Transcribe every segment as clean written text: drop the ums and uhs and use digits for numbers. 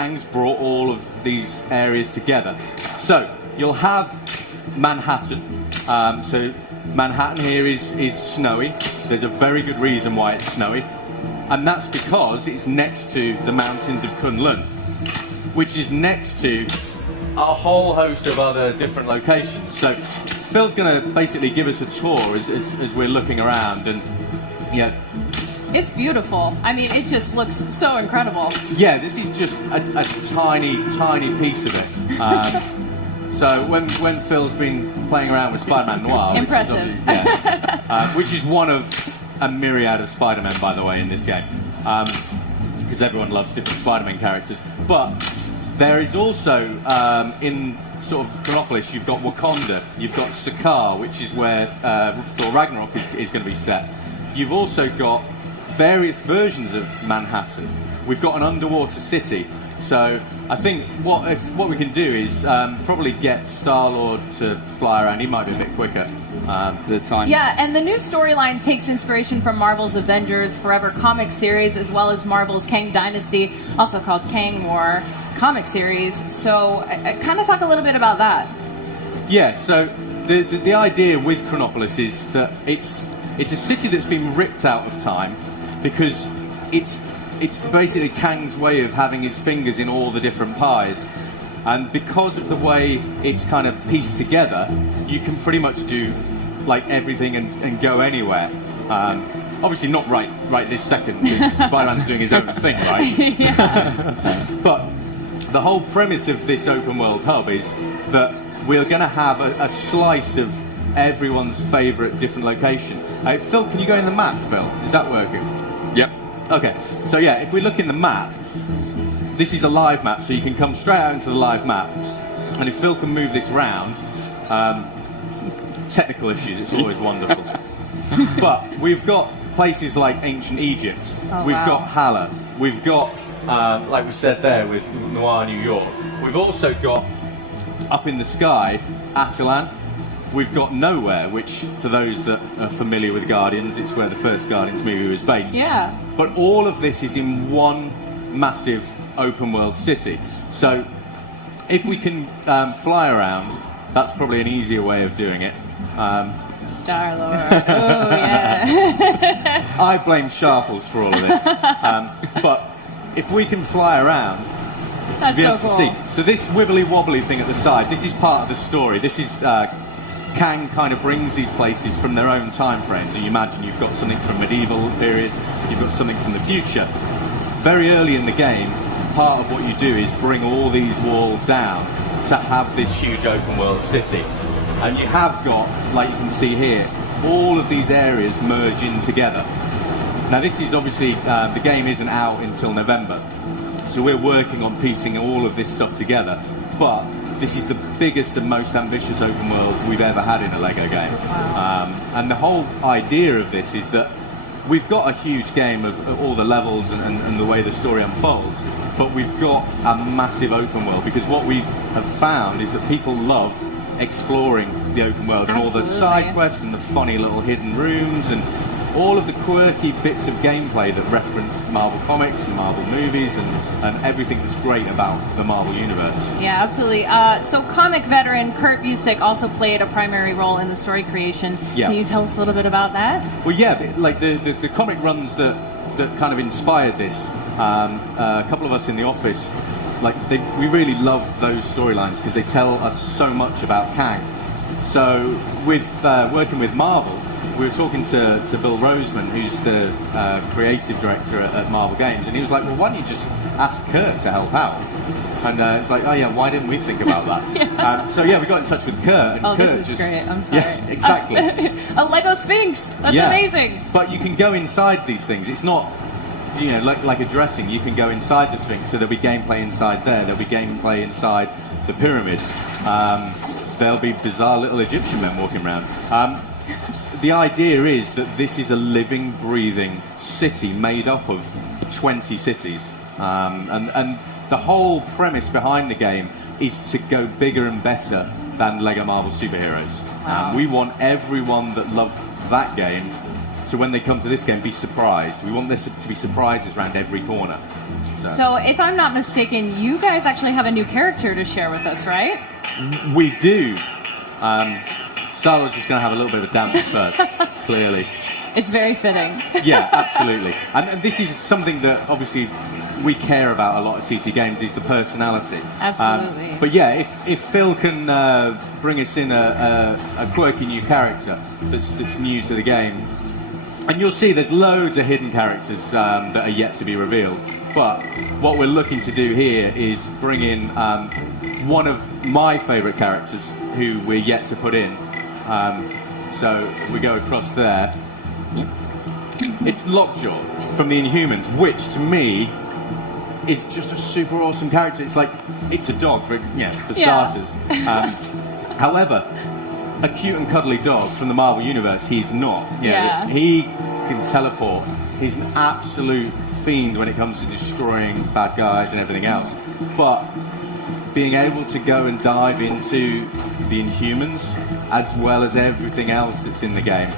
Kang's brought all of these areas together. So you'll have Manhattan. So Manhattan here is snowy. There's a very good reason why it's snowy. And that's because it's next to the mountains of Kunlun, which is next to a whole host of other different locations. So Phil's going to basically give us a tour as we're looking around, and yeah. It's beautiful. I mean, it just looks so incredible. Yeah, this is just a tiny, tiny piece of it. So when Phil's been playing around with Spider-Man Noir, impressive, which is one of a myriad of Spider-Men, by the way, in this game, because everyone loves different Spider-Man characters. But there is also, in sort of Chronopolis, you've got Wakanda, you've got Sakaar, which is where Thor Ragnarok is going to be set. You've also got various versions of Manhattan. We've got an underwater city. So I think what we can do is probably get Star-Lord to fly around. He might be a bit quicker for the time. Yeah, and the new storyline takes inspiration from Marvel's Avengers Forever comic series, as well as Marvel's Kang Dynasty, also called Kang War comic series. So kind of talk a little bit about that. Yeah, so the idea with Chronopolis is that it's a city that's been ripped out of time because it's basically Kang's way of having his fingers in all the different pies. And because of the way it's kind of pieced together, you can pretty much do like everything and go anywhere. Obviously not right this second, because Spider-Man's doing his own thing, right? But the whole premise of this open world hub is that we're going to have a slice of everyone's favourite different location. Phil, can you go in the map, Phil? Is that working? Yep. Okay, so yeah, if we look in the map, this is a live map, so you can come straight out into the live map. And if Phil can move this round, technical issues, it's always wonderful. But we've got places like ancient Egypt, we've got Hala, we've got, like we said there, with Noir, New York. We've also got, up in the sky, Attilan. We've got Nowhere, which, for those that are familiar with Guardians, it's where the first Guardians movie was based. Yeah. But all of this is in one massive open-world city. So if we can fly around, that's probably an easier way of doing it. Star-Lord. Oh, yeah. I blame Sharples for all of this. But if we can fly around, that's be able so cool. to see. So this wibbly-wobbly thing at the side, this is part of the story. This is... Kang kind of brings these places from their own time frames. So you imagine you've got something from medieval periods, you've got something from the future. Very early in the game, part of what you do is bring all these walls down to have this huge open world city. And you have got, like you can see here, all of these areas merge in together. Now this is obviously, the game isn't out until November, so we're working on piecing all of this stuff together. But this is the biggest and most ambitious open world we've ever had in a LEGO game. And the whole idea of this is that we've got a huge game of all the levels and the way the story unfolds, but we've got a massive open world, because what we have found is that people love exploring the open world and all the side quests and the funny little hidden rooms and all of the quirky bits of gameplay that reference Marvel Comics and Marvel movies and everything that's great about the Marvel Universe. Yeah, absolutely. So comic veteran Kurt Busiek also played a primary role in the story creation. Yeah. Can you tell us a little bit about that? Well, yeah, like the comic runs that kind of inspired this, a couple of us in the office, we really love those storylines because they tell us so much about Kang. So with working with Marvel, we were talking to Bill Roseman, who's the creative director at Marvel Games, and he was like, well, why don't you just ask Kurt to help out? And it's like, oh yeah, why didn't we think about that? So yeah, we got in touch with Kurt. And Kurt this is great, I'm sorry. Yeah, exactly. A Lego Sphinx, that's amazing. But you can go inside these things. It's not, like a dressing. You can go inside the Sphinx, so there'll be gameplay inside there. There'll be gameplay inside the pyramids. There'll be bizarre little Egyptian men walking around. The idea is that this is a living, breathing city made up of 20 cities. And the whole premise behind the game is to go bigger and better than LEGO Marvel Superheroes. Wow. We want everyone that loved that game So when they come to this game, be surprised. We want there to be surprises around every corner. So if I'm not mistaken, you guys actually have a new character to share with us, right? We do. Star-Lord's just going to have a little bit of a dance first, clearly. It's very fitting. Yeah, absolutely. And this is something that obviously we care about a lot at TT Games, is the personality. Absolutely. But yeah, if Phil can bring us in a quirky new character that's new to the game, and you'll see there's loads of hidden characters that are yet to be revealed. But what we're looking to do here is bring in one of my favourite characters who we're yet to put in. So we go across there. It's Lockjaw from the Inhumans, which to me is just a super awesome character. It's like, it's a dog for starters. However, a cute and cuddly dog from the Marvel Universe, he's not. Yeah. He can teleport. He's an absolute fiend when it comes to destroying bad guys and everything else. But being able to go and dive into the Inhumans, as well as everything else that's in the game,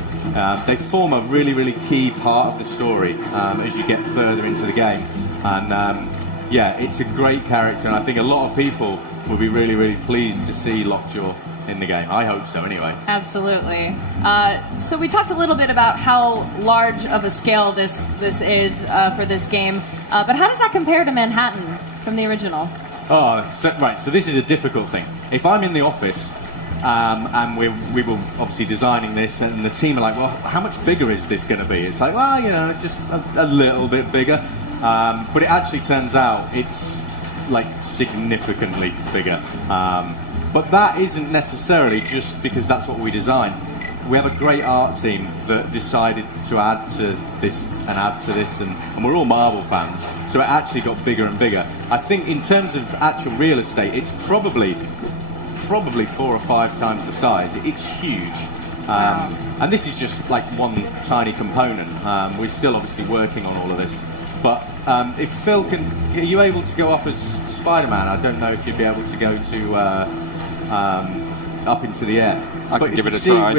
they form a really, really key part of the story as you get further into the game. And yeah, it's a great character, and I think a lot of people will be really, really pleased to see Lockjaw in the game. I hope so, anyway. Absolutely. So we talked a little bit about how large of a scale this is for this game, but how does that compare to Manhattan from the original? So this is a difficult thing. If I'm in the office and we were obviously designing this, and the team are like, well, how much bigger is this going to be? It's like, well, just a little bit bigger. But it actually turns out it's like significantly bigger. But that isn't necessarily just because that's what we designed. We have a great art team that decided to add to this and add to this, and we're all Marvel fans, so it actually got bigger and bigger. I think in terms of actual real estate, it's probably 4 or 5 times the size. It's huge. Wow. And this is just like one tiny component. We're still obviously working on all of this. But if Phil are you able to go up as Spider-Man? I don't know if you'd be able to go to up into the air. I can give it a try.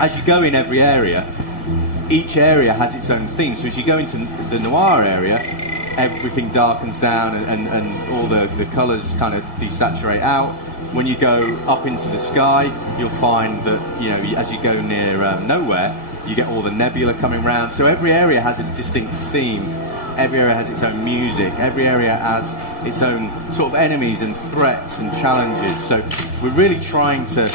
As you go in every area, each area has its own theme. So as you go into the noir area, everything darkens down and all the colours kind of desaturate out. When you go up into the sky, you'll find that as you go near nowhere, you get all the nebula coming round. So every area has a distinct theme. Every area has its own music. Every area has its own sort of enemies and threats and challenges. So we're really trying to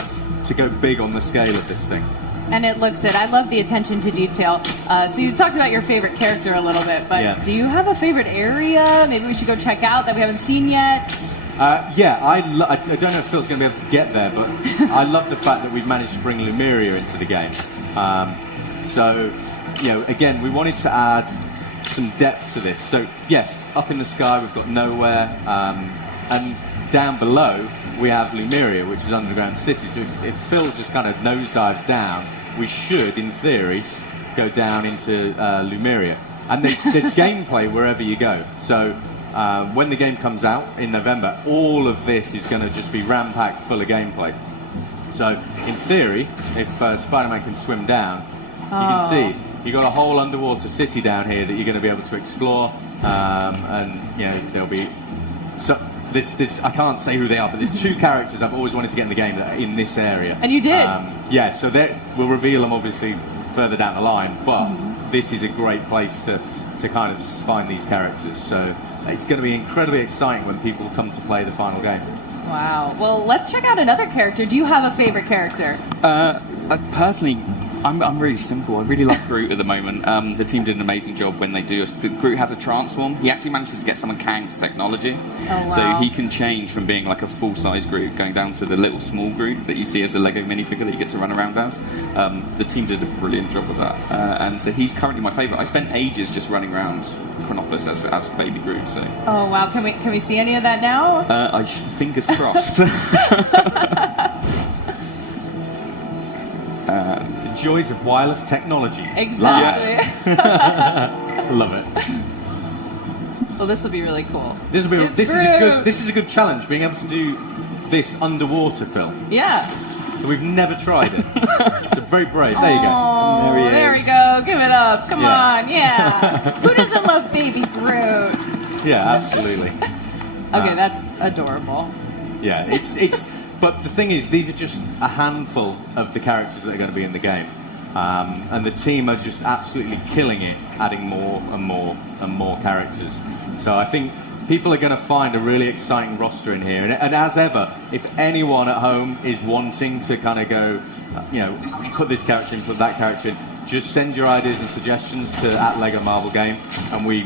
go big on the scale of this thing. And it looks it. I love the attention to detail. So you talked about your favorite character a little bit, but do you have a favorite area maybe we should go check out that we haven't seen yet? I don't know if Phil's going to be able to get there, but I love the fact that we've managed to bring Lumeria into the game. So, again, we wanted to add some depth to this. So, yes, up in the sky we've got Nowhere, and down below we have Lumeria, which is underground city. So if Phil just kind of nosedives down, we should, in theory, go down into Lumeria. And there's gameplay wherever you go. So when the game comes out in November, all of this is going to just be ram-packed full of gameplay. So in theory, if Spider-Man can swim down, you can see you've got a whole underwater city down here that you're going to be able to explore, and there'll be this I can't say who they are, but there's 2 characters I've always wanted to get in the game that are in this area. And you did? So we'll reveal them obviously further down the line, but this is a great place to kind of find these characters. So it's going to be incredibly exciting when people come to play the final game. Wow. Well, let's check out another character. Do you have a favorite character? Personally, I'm really simple. I really like Groot at the moment. The team did an amazing job when they do. Groot has a transform. He actually manages to get some of Kang's technology. Oh, wow. So he can change from being like a full-size Groot, going down to the little small Groot that you see as the Lego minifigure that you get to run around as. The team did a brilliant job with that. And so he's currently my favourite. I spent ages just running around Chronopolis as baby Groot. So. Oh, wow. Can we see any of that now? Fingers crossed. The joys of wireless technology. Exactly. Love it. Well, this will be really cool. This is a good challenge, being able to do this underwater, Phil. Yeah. We've never tried it. So very brave. There you go. Oh, There he there is. we go. Give it up. Come Yeah. on. Yeah. Who doesn't love Baby Groot? Yeah, absolutely. Okay, that's adorable. Yeah, it's. But the thing is, these are just a handful of the characters that are going to be in the game, and the team are just absolutely killing it, adding more and more and more characters. So I think people are going to find a really exciting roster in here. And as ever, if anyone at home is wanting to kind of go, put this character in, put that character in, just send your ideas and suggestions to @LEGO Marvel Game, and we